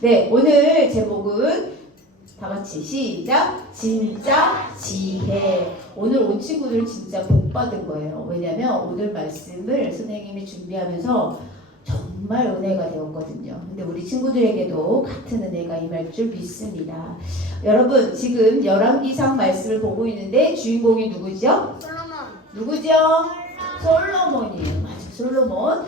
네, 오늘 제목은 다 같이 시작! 진짜 지혜. 오늘 온 친구들 진짜 복 받은 거예요. 왜냐면 오늘 말씀을 선생님이 준비하면서 정말 은혜가 되었거든요. 근데 우리 친구들에게도 같은 은혜가 임할 줄 믿습니다. 여러분 지금 열왕기상 말씀을 보고 있는데 주인공이 누구죠? 솔로몬. 누구죠? 솔로몬이에요. 맞아, 솔로몬.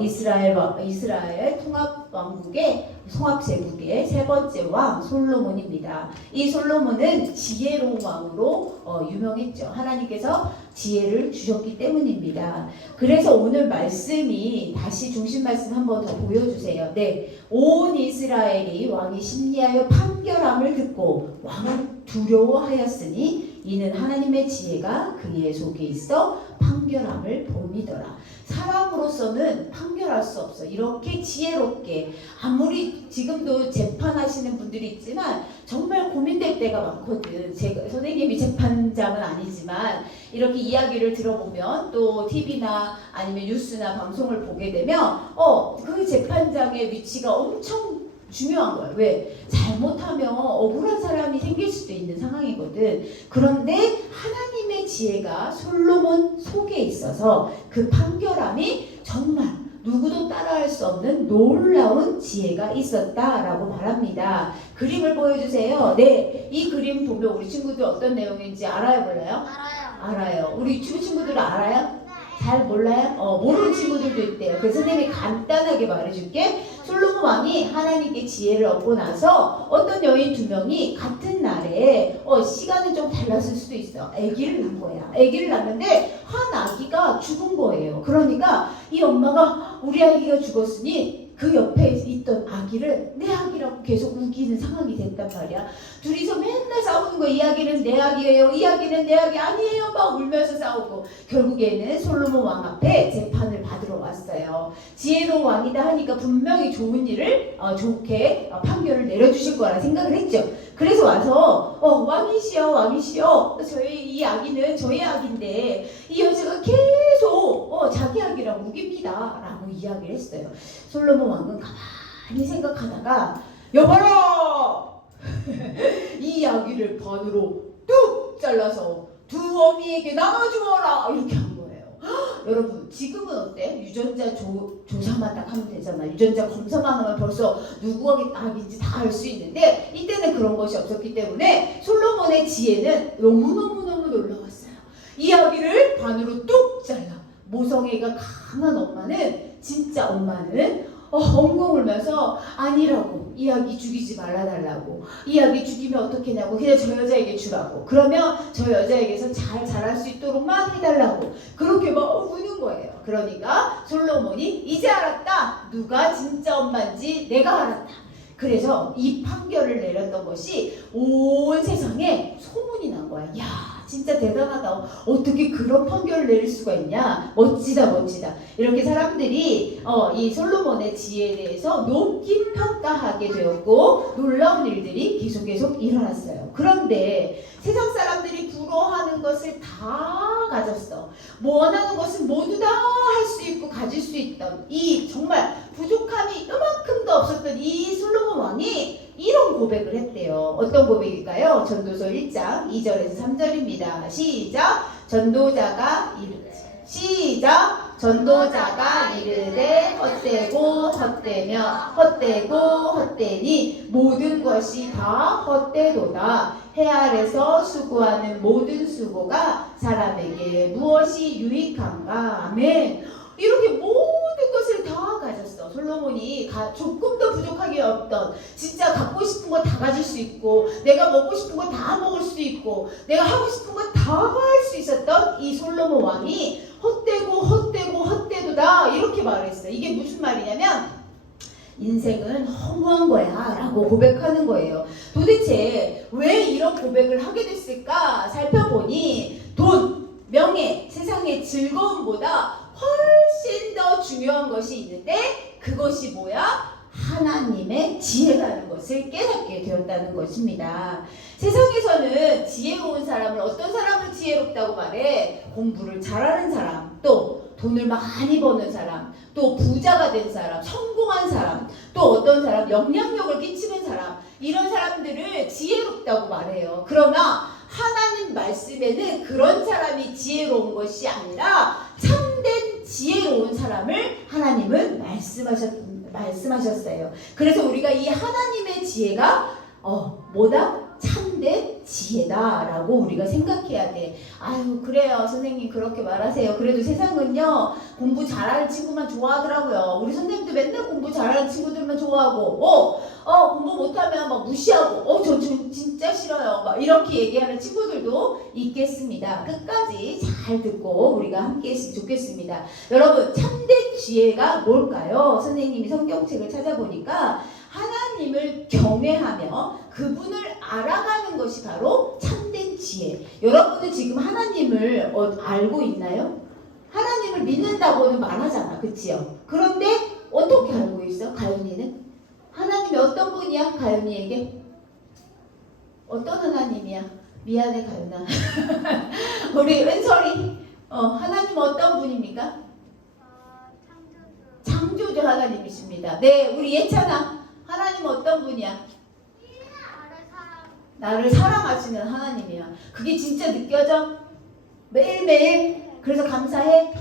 이스라엘 통합 왕국의 통합 제국의 세 번째 왕 솔로몬입니다. 이 솔로몬은 지혜로운 왕으로 유명했죠. 하나님께서 지혜를 주셨기 때문입니다. 그래서 오늘 말씀이 다시 중심 말씀 한번 더 보여주세요. 네, 온 이스라엘이 왕이 심리하여 판결함을 듣고 왕을 두려워하였으니 이는 하나님의 지혜가 그의 속에 있어 판결함을 봄이더라. 사람으로서는 판결할 수 없어. 이렇게 지혜롭게 아무리 지금도 재판하시는 분들이 있지만 정말 고민될 때가 많거든. 제가 선생님이 재판장은 아니지만 이렇게 이야기를 들어보면 또 TV나 아니면 뉴스나 방송을 보게 되면 그 재판장의 위치가 엄청 중요한 거야. 왜? 잘못하면 억울한 사람이 생길 수도 있는 상황이거든. 그런데 하나님의 지혜가 솔로몬 속에 있어서 그 판결함이 정말 누구도 따라할 수 없는 놀라운 지혜가 있었다라고 말합니다. 그림을 보여주세요. 네, 이 그림 보면 우리 친구들 어떤 내용인지 알아요, 몰라요? 알아요. 우리 유튜브 친구들은 알아요? 잘 몰라요? 모르는 친구들도 있대요. 그래서 선생님이 간단하게 말해줄게. 솔로몬 왕이 하나님께 지혜를 얻고 나서 어떤 여인 두 명이 같은 날에 시간은 좀 달랐을 수도 있어. 아기를 낳은 거야. 아기를 낳는데 한 아기가 죽은 거예요. 그러니까 이 엄마가 우리 아기가 죽었으니 그 옆에 있던 아기를 내 아기라고 계속 우기는 상황이 됐단 말이야. 둘이서 맨날 싸우는 거야. 이 아기는 내 아기예요. 이 아기는 내 아기 아니에요. 막 울면서 싸우고 결국에는 솔로몬 왕 앞에 재판을 받으러 왔어요. 지혜로운 왕이다 하니까 분명히 좋은 일을 좋게 판결을 내려주실 거라 생각을 했죠. 그래서 와서 왕이시여 저희 이 아기는 저희 아기인데 이 여자가 계속 자기 아기라고 우깁니다 라고 이야기를 했어요. 솔로몬 왕은 가만히 생각하다가 여봐라 이 아기를 반으로 뚝 잘라서 두 어미에게 나눠주어라 이렇게 한 거예요. 여러분 지금은 어때? 유전자 조사만 딱 하면 되잖아. 유전자 검사만 하면 벌써 누구가 아기인지 다 알 수 있는데 이때는 그런 것이 없었기 때문에 솔로몬의 지혜는 너무너무 놀라웠어요. 이 아기를 반으로 뚝 잘라. 모성애가 강한 엄마는 진짜 엄마는 엉엉 울면서 아니라고 이 아기 죽이지 말아달라고 이 아기 죽이면 어떻게냐고 그냥 저 여자에게 주라고 그러면 저 여자에게서 잘 자랄 수 있도록만 해달라고 그렇게 막 우는 거예요. 그러니까 솔로몬이 이제 알았다. 누가 진짜 엄마인지 내가 알았다. 그래서 이 판결을 내렸던 것이 온 세상에 소문이 난 거야. 야 진짜 대단하다. 어떻게 그런 판결을 내릴 수가 있냐. 멋지다. 이렇게 사람들이 이 솔로몬의 지혜에 대해서 높이 평가하게 되었고 놀라운 일들이 계속 일어났어요. 그런데 세상 사람들이 부러워하는 것을 다 가졌어. 원하는 것은 모두 다 할 수 있고 가질 수 있던 이 정말 부족함이 이만큼도 없었던 이 솔로몬 왕이 이런 고백을 했대요. 어떤 고백일까요? 전도서 1장 2절에서 3절입니다. 시작! 전도자가 이르되 헛되니 모든 것이 다 헛되도다. 해 아래서 수고하는 모든 수고가 사람에게 무엇이 유익한가. 아멘. 이렇게 모든 것을 다 가졌어. 솔로몬이 조금도 부족하게 없던 진짜 갖고 싶은 거 다 가질 수 있고 내가 먹고 싶은 거 다 먹을 수 있고 내가 하고 싶은 거 다 할 수 있었던 이 솔로몬 왕이 헛되도다 이렇게 말했어요. 이게 무슨 말이냐면 인생은 허무한 거야 라고 고백하는 거예요. 도대체 왜 이런 고백을 하게 됐을까 살펴보니 돈, 명예, 세상의 즐거움보다 훨씬 더 중요한 것이 있는데 그것이 뭐야? 하나님의 지혜라는 것을 깨닫게 되었다는 것입니다. 세상에서는 지혜로운 사람을 어떤 사람을 지혜롭다고 말해? 공부를 잘하는 사람, 또 돈을 많이 버는 사람, 또 부자가 된 사람, 성공한 사람, 또 어떤 사람, 영향력을 끼치는 사람, 이런 사람들을 지혜롭다고 말해요. 그러나 하나님 말씀에는 그런 사람이 지혜로운 것이 아니라 참된 지혜로운 사람을 하나님은 말씀하셨어요. 그래서 우리가 이 하나님의 지혜가 뭐다? 참된 지혜다라고 우리가 생각해야 돼. 아유, 그래요 선생님, 그렇게 말하세요. 그래도 세상은요 공부 잘하는 친구만 좋아하더라고요. 우리 선생님도 맨날 공부 잘하는 친구들만 좋아하고 공부 못하면 막 무시하고 저 진짜 싫어요 막 이렇게 얘기하는 친구들도 있겠습니다. 끝까지 잘 듣고 우리가 함께 했으면 좋겠습니다. 여러분, 참된 지혜가 뭘까요? 선생님이 성경책을 찾아보니까 하나님을 경외하며 그분을 알아가는 것이 바로 참된 지혜. 여러분은 지금 하나님을 알고 있나요? 하나님을 믿는다고는 말하잖아, 그치요? 그런데 어떻게 알고 있어? 가연이는? 하나님이 어떤 분이야? 가연이에게? 어떤 하나님이야? 미안해 가연아. 우리 은설이 하나님 어떤 분입니까? 창조주 하나님이십니다. 네, 우리 예찬아, 하나님 어떤 분이야? 나를 사랑하시는 하나님이야. 그게 진짜 느껴져? 매일매일? 그래서 감사해?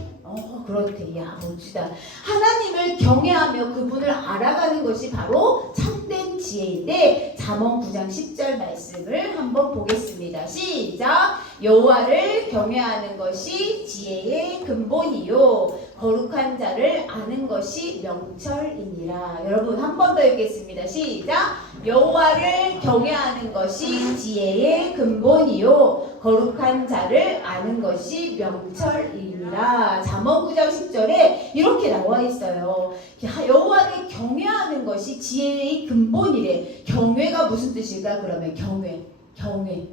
그렇대. 야, 멋지다. 하나님을 경외하며 그분을 알아가는 것이 바로 참된 지혜인데, 잠언 9장 10절 말씀을 한번 보겠습니다. 시작! 여호와를 경외하는 것이 지혜의 근본이요 거룩한 자를 아는 것이 명철이니라. 여러분, 한 번 더 읽겠습니다. 시작! 여호와를 경외하는 것이 지혜의 근본이요 거룩한 자를 아는 것이 명철이니라. 잠언 9장 10절에 이렇게 나와 있어요. 여호와를 경외하는 것이 지혜의 근본이래. 경외가 무슨 뜻일까? 그러면 경외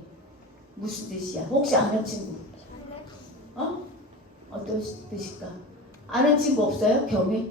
무슨 뜻이야? 혹시 아는 친구? 어떤 뜻일까? 아는 친구 없어요? 경외?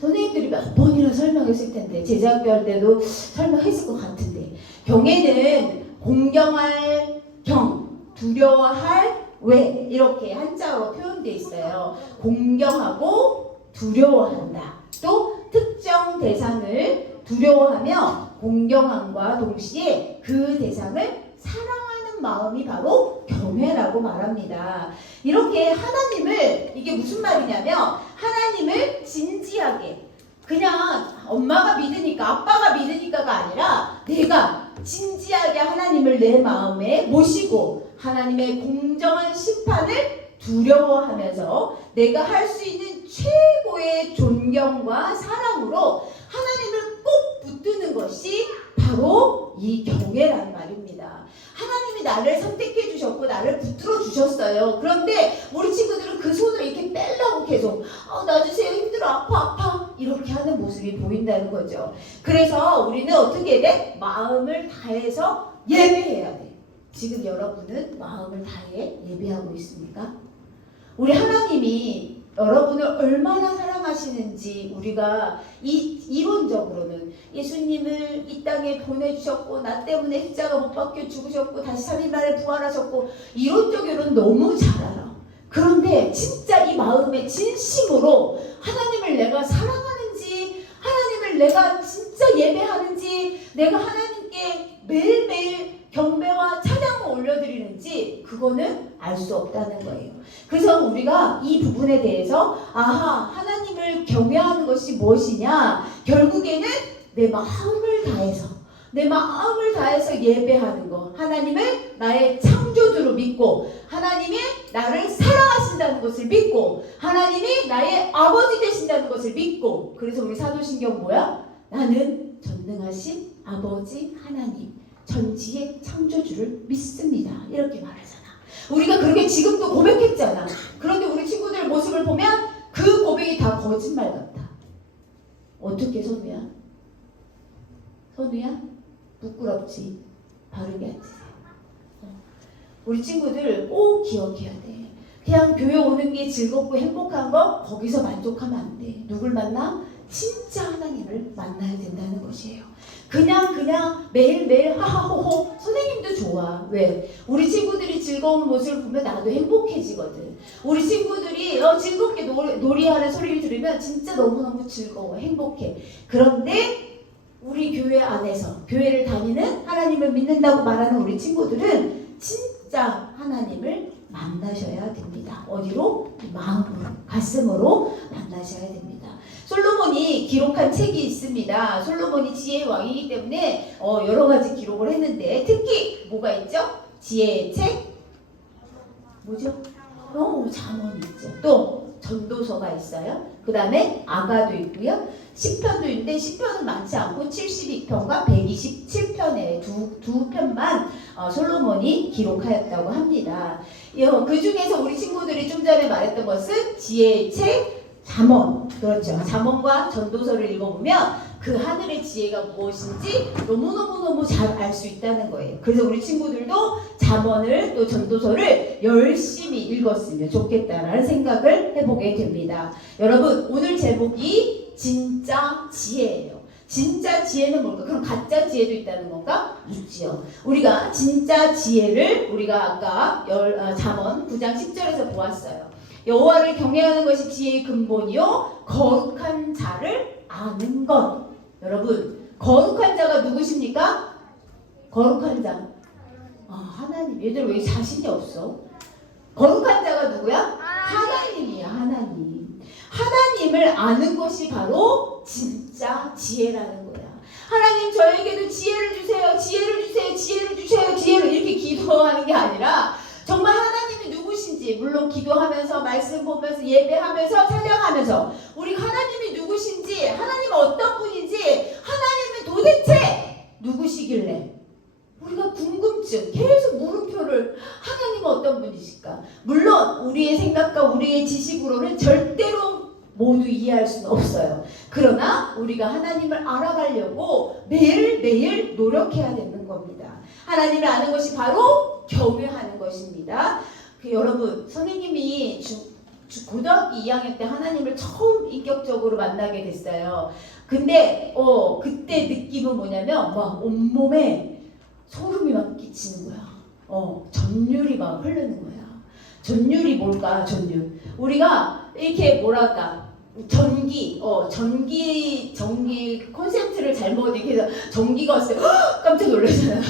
선생님들이 몇 번이나 설명했을 텐데, 제자학교 할 때도 설명했을 것 같은데, 경외는 공경할 경, 두려워할 왜, 이렇게 한자로 표현되어 있어요. 공경하고 두려워한다. 또 특정 대상을 두려워하며 공경함과 동시에 그 대상을 사랑하는 마음이 바로 경외라고 말합니다. 이렇게 하나님을, 이게 무슨 말이냐면 하나님을 진지하게, 그냥 엄마가 믿으니까 아빠가 믿으니까가 아니라 내가 진지하게 하나님을 내 마음에 모시고 하나님의 공정한 심판을 두려워하면서 내가 할 수 있는 최고의 존경과 사랑으로 하나님을 꼭 붙드는 것이 바로 이 경외라는 말입니다. 하나님이 나를 선택해 주셨고 나를 붙들어 주셨어요. 그런데 우리 친구들은 그 손을 이렇게 떼려고 계속 놔주세요, 힘들어, 아파 이렇게 하는 모습이 보인다는 거죠. 그래서 우리는 어떻게 해야 돼? 마음을 다해서 예배해야 돼. 지금 여러분은 마음을 다해 예배하고 있습니까? 우리 하나님이 여러분을 얼마나 사랑하시는지 우리가 이론적으로는 예수님을 이 땅에 보내주셨고 나 때문에 십자가 못 박혀 죽으셨고 다시 3일 만에 부활하셨고 이론적으로는 너무 잘 알아. 그런데 진짜 이 마음에 진심으로 하나님을 내가 사랑하는지, 하나님을 내가 진짜 예배하는지, 내가 하나님께 매일매일 경배와 찬양을 올려드리는지 그거는 알 수 없다는 거예요. 그래서 우리가 이 부분에 대해서 하나님을 경외하는 것이 무엇이냐, 결국에는 내 마음을 다해서 예배하는 것, 하나님을 나의 창조주로 믿고 하나님이 나를 사랑하신다는 것을 믿고 하나님이 나의 아버지 되신다는 것을 믿고, 그래서 우리 사도신경 뭐야? 나는 전능하신 아버지 하나님, 전지의 창조주를 믿습니다. 이렇게 말하잖아. 우리가 그렇게 지금도 고백했잖아. 그런데 우리 친구들 모습을 보면 그 고백이 다 거짓말 같아. 어떻게 선우야? 선우야? 부끄럽지? 바르게 앉으세요. 우리 친구들 꼭 기억해야 돼. 그냥 교회 오는 게 즐겁고 행복한 거 거기서 만족하면 안 돼. 누굴 만나? 진짜 하나님을 만나야 된다는 것이에요. 그냥 매일매일 하하호호 선생님 선생님도 좋아. 왜? 우리 친구들이 즐거운 모습을 보면 나도 행복해지거든. 우리 친구들이 즐겁게 놀이하는 소리를 들으면 진짜 너무너무 즐거워, 행복해. 그런데 우리 교회 안에서 교회를 다니는 하나님을 믿는다고 말하는 우리 친구들은 진짜 하나님을 만나셔야 됩니다. 어디로? 마음으로, 가슴으로 만나셔야 됩니다. 솔로몬이 기록한 책이 있습니다. 솔로몬이 지혜의 왕이기 때문에 여러 가지 기록을 했는데 특히 뭐가 있죠? 지혜의 책? 뭐죠? 잠언이 있죠. 또 전도서가 있어요. 그 다음에 아가도 있고요. 시편도 있는데 시편은 많지 않고 72편과 127편의 두 편만 솔로몬이 기록하였다고 합니다. 그 중에서 우리 친구들이 좀 전에 말했던 것은 지혜의 책, 잠언, 그렇죠. 잠언과 전도서를 읽어보면 그 하늘의 지혜가 무엇인지 너무너무너무 잘 알 수 있다는 거예요. 그래서 우리 친구들도 잠언을 또 전도서를 열심히 읽었으면 좋겠다라는 생각을 해보게 됩니다. 여러분, 오늘 제목이 진짜 지혜예요. 진짜 지혜는 뭘까? 그럼 가짜 지혜도 있다는 건가? 있지요. 우리가 진짜 지혜를 우리가 아까 잠언 9장 10절에서 보았어요. 여호와를 경외하는 것이 지혜의 근본이요 거룩한 자를 아는 것. 여러분, 거룩한 자가 누구십니까? 거룩한 자. 하나님. 얘들 왜 자신이 없어? 거룩한 자가 누구야? 하나님이야, 하나님. 하나님을 아는 것이 바로 진짜 지혜라는 거야. 하나님, 저에게도 지혜를 주세요, 지혜를 주세요, 지혜를 주세요, 지혜를 이렇게 기도하는 게 아니라 정말 하나님이 누구신지, 물론 기도하면서 말씀 보면서 예배하면서 찬양하면서 우리 하나님이 누구신지, 하나님은 어떤 분인지, 하나님은 도대체 누구시길래 우리가 궁금증, 계속 물음표를, 하나님은 어떤 분이실까? 물론 우리의 생각과 우리의 지식으로는 절대로 모두 이해할 수는 없어요. 그러나 우리가 하나님을 알아가려고 매일매일 노력해야 되는 겁니다. 하나님을 아는 것이 바로 경외하는 것입니다. 여러분, 선생님이 고등학교 2학년 때 하나님을 처음 인격적으로 만나게 됐어요. 근데 그때 느낌은 뭐냐면 막 온몸에 소름이 막 끼치는 거야. 전율이 막 흐르는 거야. 전율이 뭘까? 전율. 우리가 이렇게 뭐랄까? 전기 콘센트를 잘못 이렇게 해서 전기가 왔을 때 깜짝 놀라잖아.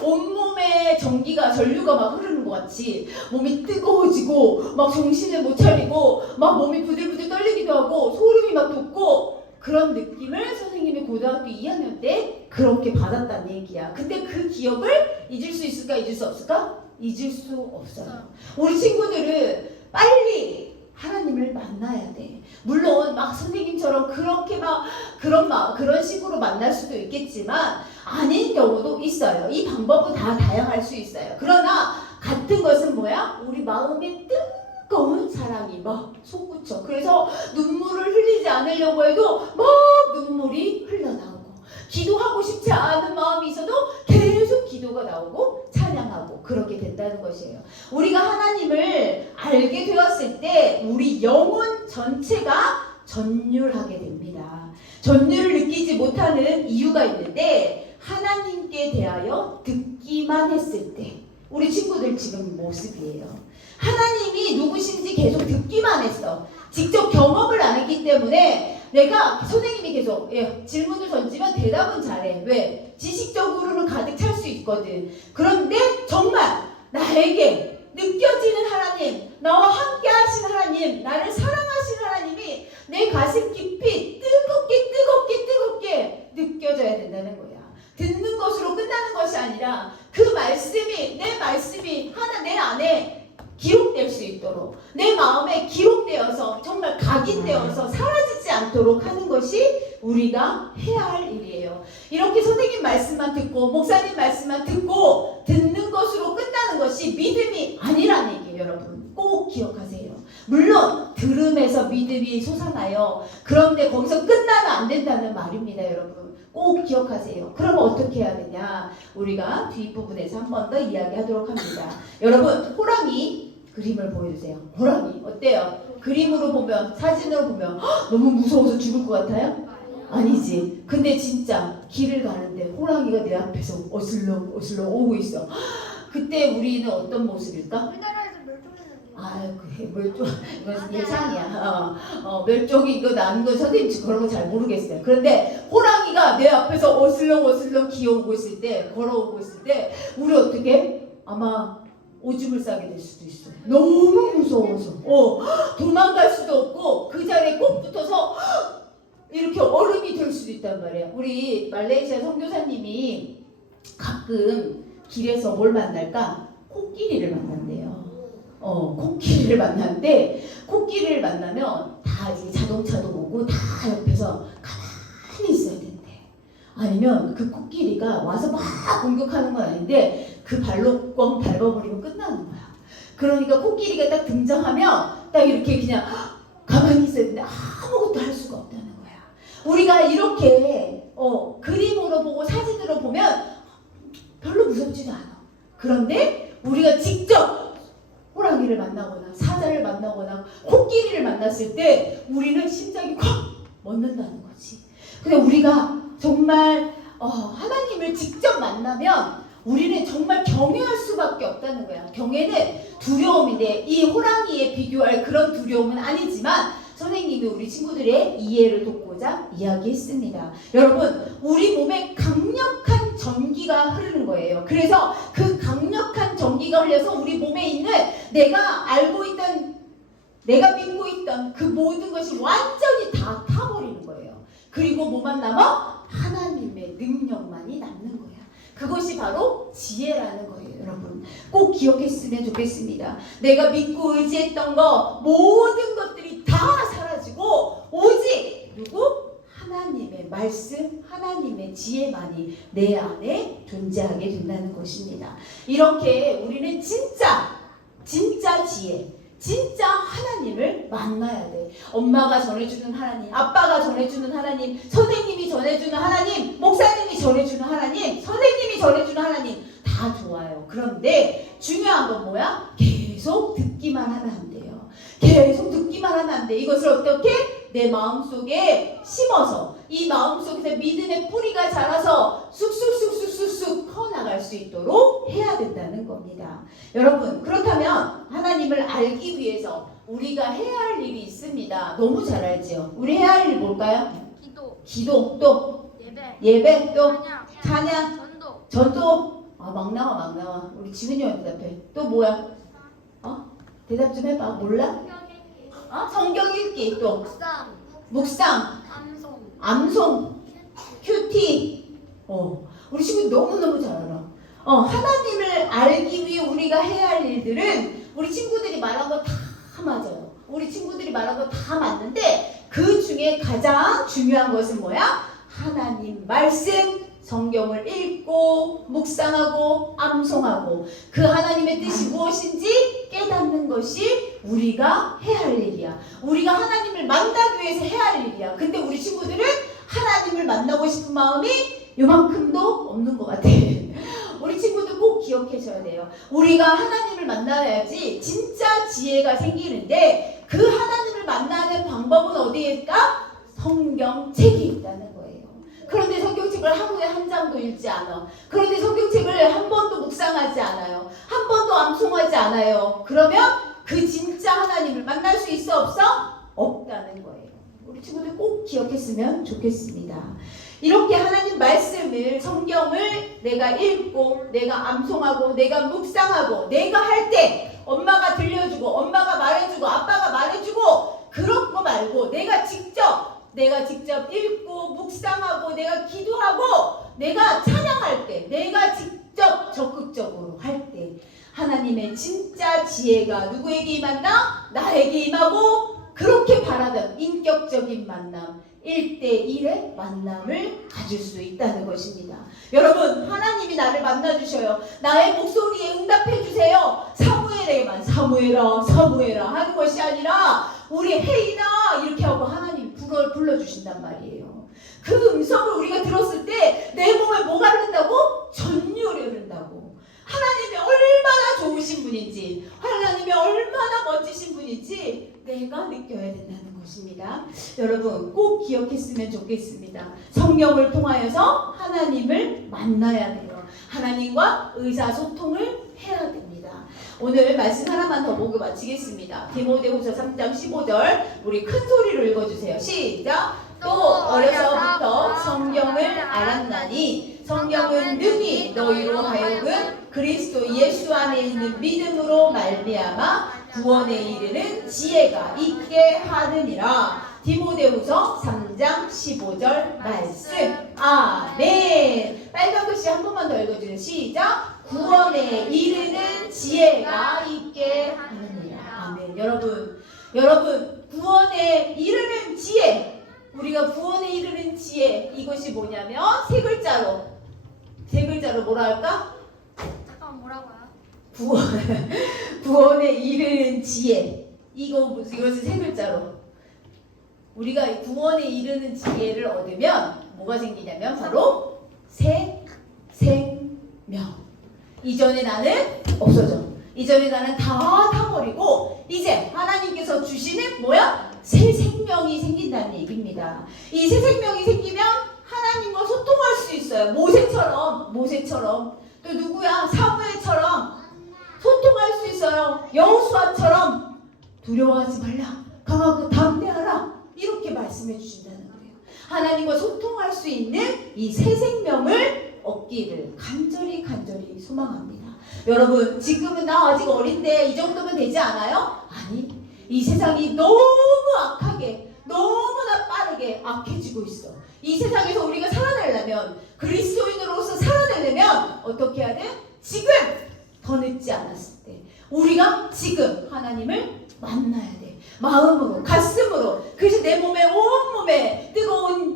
온몸에 전류가 막 흐르는 것 같이 몸이 뜨거워지고 막 정신을 못 차리고 막 몸이 부들부들 떨리기도 하고 소름이 막 돋고 그런 느낌을 선생님이 고등학교 2학년 때 그렇게 받았다는 얘기야. 근데 그 기억을 잊을 수 있을까, 잊을 수 없을까? 잊을 수 없어요. 우리 친구들은 빨리 하나님을 만나야 돼. 물론 막 선생님처럼 그렇게 막 그런 식으로 만날 수도 있겠지만 아닌 경우도 있어요. 이 방법은 다 다양할 수 있어요. 그러나 같은 것은 뭐야? 우리 마음에 뜨거운 사랑이 막 솟구쳐. 그래서 눈물을 흘리지 않으려고 해도 막 눈물이 흘러나오고 기도하고 싶지 않은 마음이 있어도 계속 기도가 나오고 찬양하고 그렇게 된다는 것이에요. 우리가 하나님을 알게 되었을 때 우리 영혼 전체가 전율하게 됩니다. 전율을 느끼지 못하는 이유가 있는데 하나님께 대하여 듣기만 했을 때 우리 친구들 지금 모습이에요. 하나님이 누구신지 계속 듣기만 했어. 직접 경험을 안 했기 때문에 내가 선생님이 계속 질문을 던지면 대답은 잘해. 왜? 지식적으로는 가득 찰 수 있거든. 그런데 정말 나에게 느껴지는 하나님, 나와 함께 하신 하나님, 나를 사랑하신 하나님이 내 가슴 깊이 뜨겁게 느껴져야 된다는 거야. 듣는 것으로 끝나는 것이 아니라 그 말씀이, 내 말씀이 하나 내 안에 기록될 수 있도록 내 마음에 기록되어서 정말 각인되어서 사라지지 않도록 하는 것이 우리가 해야 할 일이에요. 이렇게 선생님 말씀만 듣고 목사님 말씀만 듣고 듣는 것으로 끝나는 것이 믿음이 아니라는 얘기예요. 여러분 꼭 기억하세요. 물론 들음에서 믿음이 솟아나요. 그런데 거기서 끝나면 안 된다는 말입니다. 여러분 꼭 기억하세요. 그러면 어떻게 해야 되냐? 우리가 뒷부분에서 한 번 더 이야기하도록 합니다. 여러분 호랑이 그림을 보여주세요. 호랑이 어때요? 그림으로 보면 사진으로 보면 너무 무서워서 죽을 것 같아요? 아니지. 근데 진짜 길을 가는데 호랑이가 내 앞에서 어슬렁 오고 있어. 그때 우리는 어떤 모습일까? 우리나라에서 멸종했는데. 멸종, 이건 예상이야. 멸종이 이거 나는 건 선생님 그런 거 잘 모르겠어요. 그런데 호랑이가 내 앞에서 어슬렁 기어오고 있을 때, 걸어오고 있을 때, 우리 어떻게? 아마 오줌을 싸게 될 수도 있어요. 너무 무서워서. 도망갈 수도 없고, 그 자리에 꼭 붙어서 이렇게 얼음이 될 수도 있단 말이에요. 우리 말레이시아 선교사님이 가끔 길에서 뭘 만날까? 코끼리를 만난대요. 코끼리를 만났는데 코끼리를 만나면 다 이제 자동차도 오고 다 옆에서 가만히 있어야 된대. 아니면 그 코끼리가 와서 막 공격하는 건 아닌데 그 발로 꽝 밟아버리면 끝나는 거야. 그러니까 코끼리가 딱 등장하면 딱 이렇게 그냥 가만히 있어야 되는데 아무것도 할 수가 없다는 거야. 우리가 이렇게 그림으로 보고 사진으로 보면 별로 무섭지도 않아. 그런데 우리가 직접 호랑이를 만나거나 사자를 만나거나 코끼리를 만났을 때 우리는 심장이 콱 멎는다는 거지. 근데 우리가 정말 하나님을 직접 만나면 우리는 정말 경외할 수밖에 없다는 거야. 경외는 두려움인데 이 호랑이에 비교할 그런 두려움은 아니지만 선생님이 우리 친구들의 이해를 돕고자 이야기했습니다. 여러분, 우리 몸에 강력한 전기가 흐르는 거예요. 그래서 그 강력한 전기가 흘려서 우리 몸에 있는 내가 알고 있던, 내가 믿고 있던 그 모든 것이 완전히 다 타버리는 거예요. 그리고 뭐만 남아? 하나님의 능력만이 남는 거야. 그것이 바로 지혜라는 거예요. 여러분 꼭 기억했으면 좋겠습니다. 내가 믿고 의지했던 거 모든 것들이 다 사라지고 오직 누구? 하나님의 말씀, 하나님의 지혜만이 내 안에 존재하게 된다는 것입니다. 이렇게 우리는 진짜 지혜, 진짜 하나님을 만나야 돼. 엄마가 전해주는 하나님, 아빠가 전해주는 하나님, 선생님이 전해주는 하나님, 목사님이 전해주는 하나님, 선생님이 전해주는 하나님 다 좋아요. 그런데 중요한 건 뭐야? 계속 듣기만 하면 안 돼요. 계속 듣기만 하면 안 돼. 이것을 어떻게? 내 마음속에 심어서 이 마음속에서 믿음의 뿌리가 자라서 쑥쑥 커나갈 수 있도록 해야 된다는 겁니다. 여러분, 그렇다면 하나님을 알기 위해서 우리가 해야 할 일이 있습니다. 너무 잘 알죠? 우리 해야 할 일 뭘까요? 기도 또 예배 또 찬양 전도. 막 나와. 우리 지은이가 대답해. 또 뭐야? 대답 좀 해봐. 몰라? 성경 읽기 또 묵상 암송 큐티. 우리 친구 너무너무 잘 알아. 하나님을 알기 위해 우리가 해야 할 일들은 우리 친구들이 말한 거 다 맞아요. 우리 친구들이 말한 거 다 맞는데 그 중에 가장 중요한 것은 뭐야? 하나님 말씀, 성경을 읽고 묵상하고 암송하고 그 하나님의 뜻이 무엇인지 깨닫는 것이 우리가 해야 할 일이야. 우리가 하나님을 만나기 위해서 해야 할 일이야. 근데 우리 친구들은 하나님을 만나고 싶은 마음이 요만큼도 없는 것 같아. 우리 친구들 꼭 기억하셔야 돼요. 우리가 하나님을 만나야지 진짜 지혜가 생기는데 그 하나님을 만나는 방법은 어디에 있을까? 성경책이 있다는 거예요. 그런데 성경책을 하루에 한 장도 읽지 않아. 그런데 성경책을 한 번도 묵상하지 않아요. 한 번도 암송하지 않아요. 그러면 그 진짜 하나님을 만날 수 있어 없어? 없다는 거예요. 우리 친구들 꼭 기억했으면 좋겠습니다. 이렇게 하나님 말씀을, 성경을 내가 읽고 내가 암송하고 내가 묵상하고 내가 할 때 엄마가 들려주고 엄마가 말해주고 아빠가 말해주고 그런 거 말고 내가 직접 읽고 묵상하고 내가 기도하고 내가 찬양할 때 내가 직접 적극적으로 할 때 하나님의 진짜 지혜가 누구에게 임한다? 나에게 임하고 그렇게 바라던 인격적인 만남 1대1의 만남을 가질 수 있다는 것입니다. 여러분, 하나님이 나를 만나주셔요. 나의 목소리에 응답해주세요. 사무엘에게만 사무엘아 하는 것이 아니라 우리 헤이나 이렇게 하고 하나님이 불러주신단 말이에요. 그 음성을 우리가 들었을 때 내 몸에 뭐가 흐른다고? 전율이 흐른다고. 하나님이 얼마나 좋으신 분인지, 하나님이 얼마나 멋지신 분인지 내가 느껴야 된다는 거예요. 것입니다. 여러분 꼭 기억했으면 좋겠습니다. 성경을 통하여서 하나님을 만나야 돼요. 하나님과 의사소통을 해야 됩니다. 오늘 말씀 하나만 더 보고 마치겠습니다. 디모데후서 3장 15절 우리 큰 소리로 읽어주세요. 시작! 또 어려서부터 성경을 알았나니 성경은 능히 너희로 하여금 그리스도 예수 안에 있는 믿음으로 말미암아 구원에 이르는 지혜가 있게 하느니라. 디모데후서 3장 15절 말씀. 아멘. 빨간 글씨 한 번만 더 읽어주세요. 시작. 구원에 이르는 지혜가 있게 하느니라. 아멘. 여러분 구원에 이르는 지혜. 우리가 구원에 이르는 지혜, 이것이 뭐냐면 세 글자로 뭐라 할까? 잠깐만, 뭐라고요? 구원에 이르는 지혜. 이것은 세 글자로. 우리가 구원에 이르는 지혜를 얻으면 뭐가 생기냐면 바로 새 생명. 이전에 나는 없어져. 이전에 나는 다 타버리고 이제 하나님께서 주시는 뭐야? 새 생명이 생긴다는 얘기입니다. 이 새 생명이 생기면 하나님과 소통할 수 있어요. 모세처럼 또 누구야? 사무엘처럼 소통할 수 있어요. 여호수아처럼 두려워하지 말라. 강하고 담대하라. 이렇게 말씀해 주신다는 거예요. 하나님과 소통할 수 있는 이 새 생명을 얻기를 간절히 소망합니다. 여러분 지금은 나 아직 어린데 이 정도면 되지 않아요? 아니, 이 세상이 너무 악하게 너무나 빠르게 악해지고 있어. 이 세상에서 우리가 살아내려면, 그리스도인으로서 살아내려면 어떻게 해야 돼? 지금 더 늦지 않았을 때 우리가 지금 하나님을 만나야 돼. 마음으로, 가슴으로. 그래서 내 몸에, 온몸에 뜨거운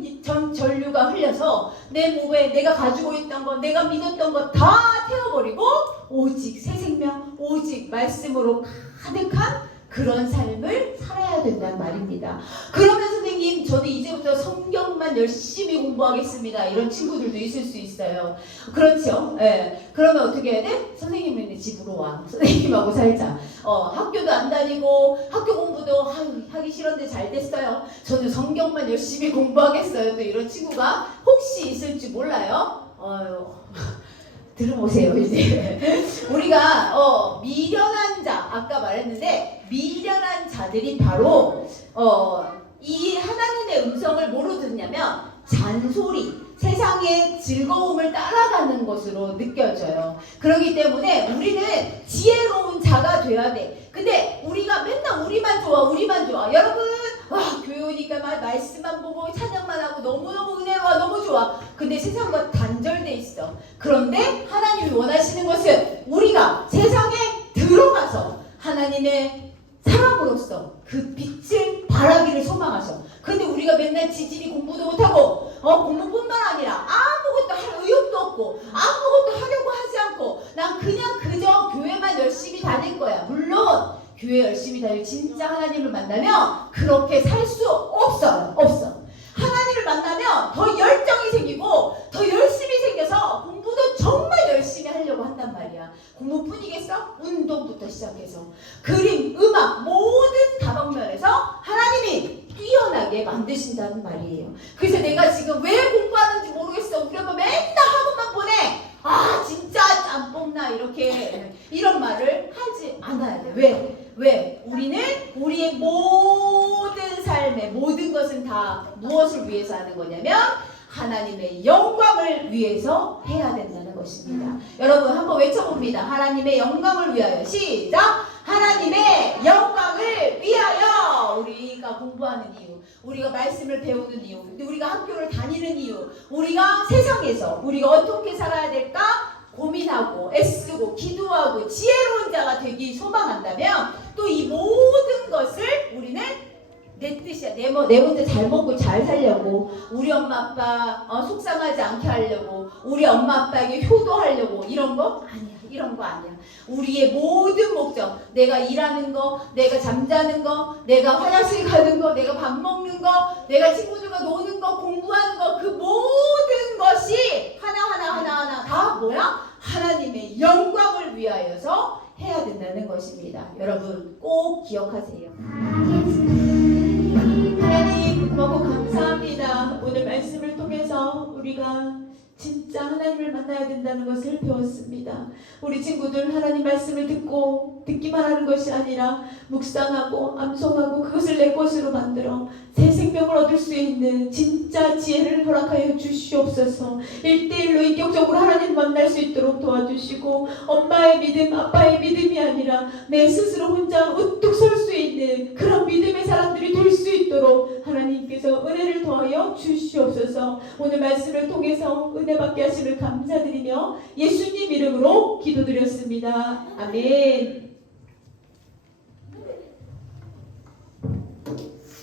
전류가 흘려서 내 몸에 내가 가지고 있던 것, 내가 믿었던 것 다 태워버리고 오직 새 생명, 오직 말씀으로 가득한 그런 삶을 살아야 된다는 말입니다. 그러면 선생님, 저는 이제부터 성경만 열심히 공부하겠습니다. 이런 친구들도 있을 수 있어요. 그렇죠? 예. 그러면 어떻게 해야 돼? 선생님은 집으로 와. 선생님하고 살자. 학교도 안 다니고 학교 공부도 하기 싫었는데 잘 됐어요. 저는 성경만 열심히 공부하겠어요. 또 이런 친구가 혹시 있을지 몰라요. 들어보세요. 이제 우리가 미련한 자, 아까 말했는데 미련한 자들이 바로 이 하나님의 음성을 뭐로 듣냐면 잔소리, 세상의 즐거움을 따라가는 것으로 느껴져요. 그렇기 때문에 우리는 지혜로운 자가 돼야 돼. 근데 우리가 맨날 우리만 좋아. 여러분, 교회 오니까 말씀만 보고 찬양만 하고 너무너무 은혜로워, 너무 좋아. 근데 세상과 단절돼 있어. 그런데 하나님이 원하시는 것은 우리가 세상에 들어가서 하나님의 사람으로서 그 빛을 발하기를 소망하셔. 근데 우리가 맨날 지질이 공부도 못하고 공부뿐만 아니라 아무것도 할 의욕도 없고 아무것도 하려고 하지 않고 난 그냥 그저 교회만 열심히 다닐 거야. 물론 교회 열심히 다니고 진짜 하나님을 만나면 그렇게 살 수 없어. 하나님을 만나면 더 열정이 생기고 더 열심히 생겨서 공부도 정말 열심히 하려고 한단 말이야. 공부뿐이겠어? 운동부터 시작해서 그림, 음악 모든 다방면에서 하나님이 뛰어나게 만드신다는 말이에요. 그래서 내가 지금 왜 공부하는지 모르겠어. 우리 엄마 맨날 학원만 보내. 진짜 짬뽕나 이렇게 이런 말을 하지 않아야 돼. 왜? 우리는 우리의 모든 삶의 모든 것은 다 무엇을 위해서 하는 거냐면 하나님의 영광을 위해서 해야 된다는 것입니다. 여러분 한번 외쳐봅니다. 하나님의 영광을 위하여. 시작! 하나님의 영광을 위하여. 우리가 공부하는 이유, 우리가 말씀을 배우는 이유, 우리가 학교를 다니는 이유, 우리가 세상에서 우리가 어떻게 살아야 될까 고민하고 애쓰고 기도하고 지혜로운 자가 되기 소망한다면 또 이 모든 것을 우리는 내 뜻이야. 내 먼저 잘 먹고 잘 살려고, 우리 엄마 아빠 속상하지 않게 하려고, 우리 엄마 아빠에게 효도하려고, 이런 거 아니야. 우리의 모든 목적, 내가 일하는 거, 내가 잠자는 거, 내가 화장실 가는 거, 내가 밥 먹는 거, 내가 친구들과 노는 거, 공부하는 거, 그 모든 것이 하나하나 다 뭐야? 하나님의 영광을 위하여서 해야 된다는 것입니다. 여러분 꼭 기억하세요. 고맙고 감사합니다. 오늘 말씀을 통해서 우리가 진짜 하나님을 만나야 된다는 것을 배웠습니다. 우리 친구들 하나님 말씀을 듣고 듣기만 하는 것이 아니라 묵상하고 암송하고 그것을 내 것으로 만들어 새 생명을 얻을 수 있는 진짜 지혜를 허락하여 주시옵소서. 1대1로 인격적으로 하나님 만날 수 있도록 도와주시고 엄마의 믿음, 아빠의 믿음이 아니라 내 스스로 혼자 우뚝 설 수 있는 그런 믿음의 사람들이 될 수 있도록 하나님께서 은혜를 더하여 주시옵소서. 오늘 말씀을 통해서 은혜 받게 하심을 감사드리며 예수님 이름으로 기도드렸습니다. 아멘.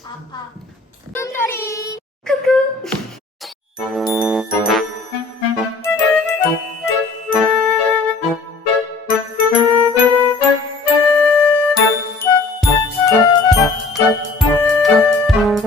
아. 뚱다리.